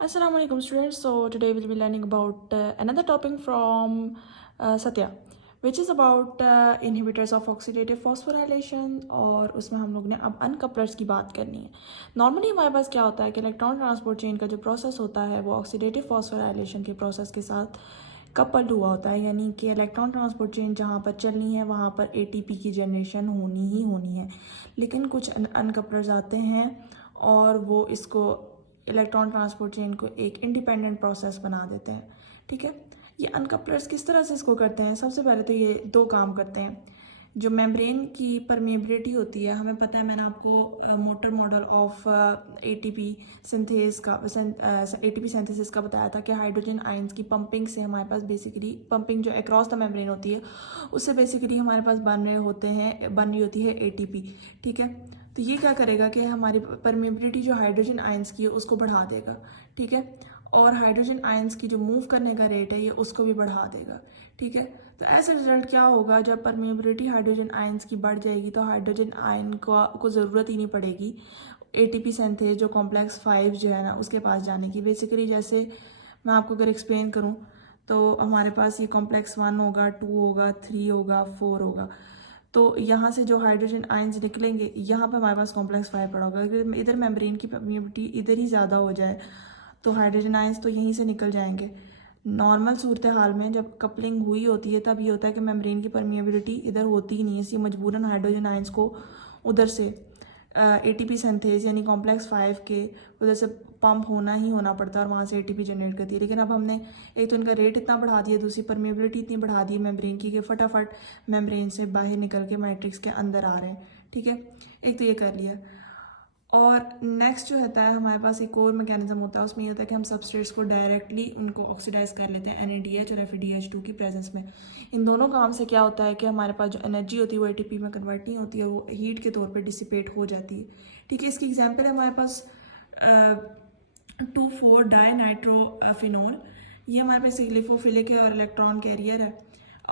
Assalamu alaikum students. So today we'll be learning about another topic from Satya, which is about inhibitors of oxidative phosphorylation. और उसमें हम लोग ने अब अनकपलर्स की बात करनी है. नॉर्मली हमारे पास क्या होता है कि इलेक्ट्रॉन ट्रांसपोर्ट चेन का जो प्रोसेस होता है वो ऑक्सीडेटिव फॉस्फोराइलेशन के प्रोसेस के साथ कपल्ड हुआ होता है, यानी कि इलेक्ट्रॉन ट्रांसपोर्ट चेन जहाँ पर चलनी है वहाँ पर एटीपी की जनरेशन होनी ही होनी है. लेकिन कुछ अनकपलर्स आते हैं और वो इसको इलेक्ट्रॉन ट्रांसपोर्ट चेन को एक इंडिपेंडेंट प्रोसेस बना देते हैं. ठीक है, ये अनकपलर्स किस तरह से इसको करते हैं? सबसे पहले तो ये दो काम करते हैं. जो मेम्ब्रेन की परमेबिलिटी होती है, हमें पता है, मैंने आपको motor model of ATP synthase का एटीपी सिंथेसिस का बताया था कि हाइड्रोजन आयंस की पंपिंग से हमारे पास बेसिकली पंपिंग जो अक्रॉस द मेम्ब्रेन होती है उससे बेसिकली हमारे पास बन रही होती है एटीपी. ठीक है, तो ये क्या करेगा कि हमारी परमेबिलिटी जो हाइड्रोजन आयंस की है उसको बढ़ा देगा. ठीक है, और हाइड्रोजन आयंस की जो मूव करने का रेट है ये उसको भी बढ़ा देगा. ठीक है, तो ऐसे रिजल्ट क्या होगा, जब परमेबिलिटी हाइड्रोजन आयंस की बढ़ जाएगी तो हाइड्रोजन आयन को ज़रूरत ही नहीं पड़ेगी एटीपी सिंथेस जो कॉम्प्लेक्स 5 जो है ना उसके पास जाने की. बेसिकली जैसे मैं आपको अगर एक्सप्लेन करूँ तो हमारे पास ये कॉम्प्लेक्स 1 होगा, 2 होगा, 3 होगा, 4 होगा. तो यहाँ से जो हाइड्रोजन आयंस निकलेंगे यहाँ पे हमारे पास कॉम्प्लेक्स 5 पड़ा होगा. अगर इधर मेम्ब्रेन की परमेबिलिटी इधर ही ज़्यादा हो जाए तो हाइड्रोजन आयंस तो यहीं से निकल जाएंगे. नॉर्मल सूरत हाल में जब कपलिंग हुई होती है तब ये होता है कि मेम्ब्रेन की परमेबिलिटी इधर होती ही नहीं है, इसलिए मजबूरन हाइड्रोजन आयंस को उधर से एटीपी सिंथेस यानी कॉम्प्लेक्स 5 के उधर से पंप होना ही होना पड़ता है और वहाँ से एटीपी जनरेट करती है. लेकिन अब हमने एक तो इनका रेट इतना बढ़ा दिया, दूसरी परमेबिलिटी इतनी बढ़ा दी मेम्ब्रेन की कि फटाफट मेम्ब्रेन से बाहर निकल के मैट्रिक्स के अंदर आ रहे हैं. ठीक है, एक तो ये कर लिया. और नेक्स्ट जो होता है हमारे पास एक और मैकेनिज्म होता है, उसमें ये होता है कि हम सबस्ट्रेट्स को डायरेक्टली उनको ऑक्सीडाइज कर लेते हैं NADH और FeDH2 की प्रेजेंस में. इन दोनों काम से क्या होता है कि हमारे पास जो एनर्जी होती है वो ATP में कन्वर्ट नहीं होती है, वो हीट के तौर पे डिसिपेट हो जाती है. ठीक है, इसकी एग्जांपल है हमारे पास 2,4 डायनाइट्रोफिनोल. ये हमारे पास लिपोफिलिक है और इलेक्ट्रॉन कैरियर है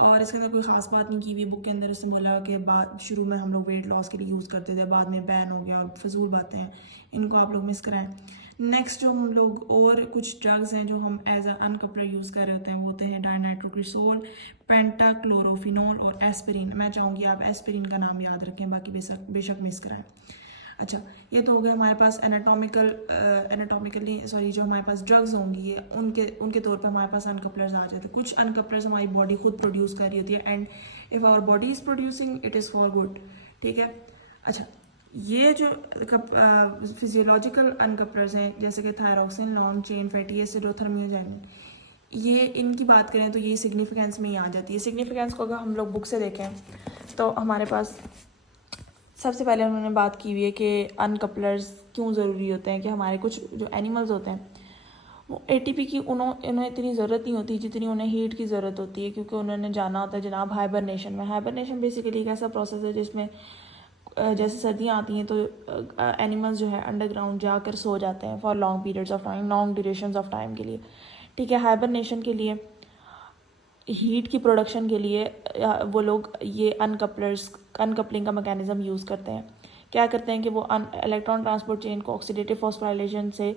और इसके अंदर कोई ख़ास बात नहीं की हुई. बुक के अंदर उसने बोला कि बाद शुरू में हम लोग वेट लॉस के लिए यूज़ करते थे, बाद में बैन हो गया और फजूल बातें हैं, इनको आप लोग मिस कराएं. नेक्स्ट जो हम लोग और कुछ ड्रग्स हैं जो हम एज अ अनकपलर यूज़ कर रहे होते हैं वो होते हैं डायनाइट्रोग्लिसोल, पेंटाक्लोरोफिनोल और एस्पिरिन. मैं चाहूँगी आप एस्पिरिन का नाम याद रखें, बाकी बेशक मिस कराएं. अच्छा, ये तो हो गया हमारे पास एनाटॉमिकली जो हमारे पास ड्रग्स होंगी ये उनके तौर पे हमारे पास अनकपलर्स आ जाते हैं. कुछ अनकपलर्स हमारी बॉडी खुद प्रोड्यूस कर रही होती है and if our body is producing it is for good. ठीक है, अच्छा, ये जो फिजियोलॉजिकल अनकपलर्स हैं जैसे कि thyroxine, long chain fatty acid और थर्मियोजेनिन, ये इनकी बात करें तो ये सिग्निफिकेंस में ही आ जाती है. सिग्निफिकेंस को अगर हम लोग बुक से देखें तो हमारे पास सबसे पहले उन्होंने बात की हुई है कि अनकपलर्स क्यों ज़रूरी होते हैं. कि हमारे कुछ जो एनिमल्स होते हैं वो एटीपी की उन्हें इतनी ज़रूरत नहीं होती जितनी उन्हें हीट की ज़रूरत होती है, क्योंकि उन्होंने जाना होता है जनाब हाइबरनेशन में. हाइबरनेशन बेसिकली एक ऐसा प्रोसेस है जिसमें जैसे सर्दियाँ आती हैं तो एनिमल्स जो है अंडरग्राउंड जाकर सो जाते हैं for long periods of time, long durations of time के लिए. ठीक है, हाइबरनेशन के लिए, हीट की प्रोडक्शन के लिए वो लोग ये अनकपलिंग का मैकेनिज़्म यूज़ करते हैं. क्या करते हैं कि वो इलेक्ट्रॉन ट्रांसपोर्ट चेन को ऑक्सीडेटिव फॉस्फोराइलेशन से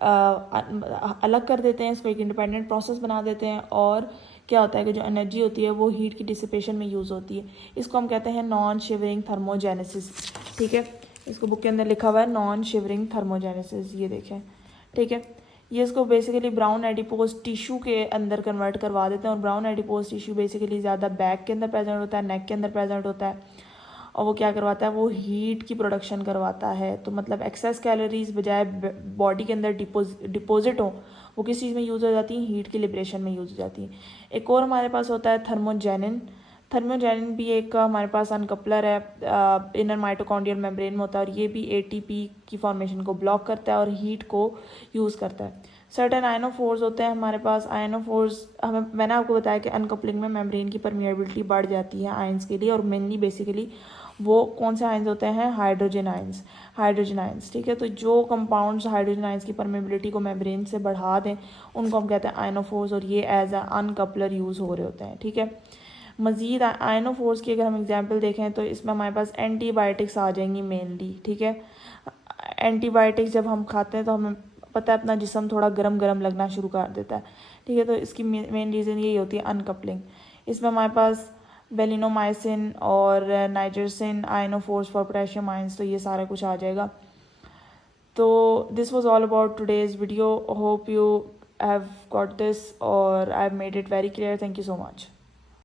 अलग कर देते हैं, इसको एक इंडिपेंडेंट प्रोसेस बना देते हैं. और क्या होता है कि जो एनर्जी होती है वो हीट की डिसिपेशन में यूज़ होती है. इसको हम कहते हैं नॉन शिवरिंग थर्मोजेनेसिस. ठीक है, इसको बुक के अंदर लिखा हुआ है नॉन शिवरिंग थर्मोजेनेसिस, ये देखें. ठीक है, ये इसको बेसिकली ब्राउन एडिपोज टिश्यू के अंदर कन्वर्ट करवा देते हैं और ब्राउन एडिपोज टिश्यू बेसिकली ज़्यादा बैक के अंदर प्रेजेंट होता है, नेक के अंदर प्रेजेंट होता है. और वो क्या करवाता है, वो हीट की प्रोडक्शन करवाता है. तो मतलब एक्सेस कैलोरीज बजाय बॉडी के अंदर डिपॉजिट हो वो किस चीज़ में यूज़ हो जाती हैं, हीट की लिबरेशन में यूज़ हो जाती हैं. एक और हमारे पास होता है थर्मोजेनिन. थर्मोजेनिन भी एक हमारे पास अनकपलर है, इनर माइटोकॉन्ड्रियल मेम्ब्रेन में होता है और ये भी एटीपी की फॉर्मेशन को ब्लॉक करता है और हीट को यूज़ करता है. सर्टेन आयनोफोर्स होते हैं हमारे पास. आयनोफोर्स मैंने आपको बताया कि अनकपलिंग में मेम्ब्रेन की परमिएबिलिटी बढ़ जाती है आयंस के लिए, और मेनली बेसिकली वो कौन से आयंस होते हैं, हाइड्रोजन आयंस. ठीक है, तो जो कंपाउंड्स हाइड्रोजन आयंस की परमेबिलिटी को मेम्ब्रेन से बढ़ा दें उनको हम कहते हैं आयनोफोर्स, और ये एज अ अनकपलर यूज़ हो रहे होते हैं. ठीक है, मज़ीद आयनोफोर्स की अगर हम एग्जांपल देखें तो इसमें हमारे पास एंटीबायोटिक्स आ जाएंगी मेनली. ठीक है, एंटीबायोटिक्स जब हम खाते हैं तो हमें पता है अपना जिस्म थोड़ा गरम गरम लगना शुरू कर देता है, ठीक है। तो इसकी मेन रीज़न यही होती है अनकपलिंग। इसमें हमारे पास बेलिनोमाइसिन और nigericin, ionophores for potassium ions, तो ये सारा कुछ आ जाएगा। तो this was all about today's video, hope you have got this और I have made it very clear. Thank you so much.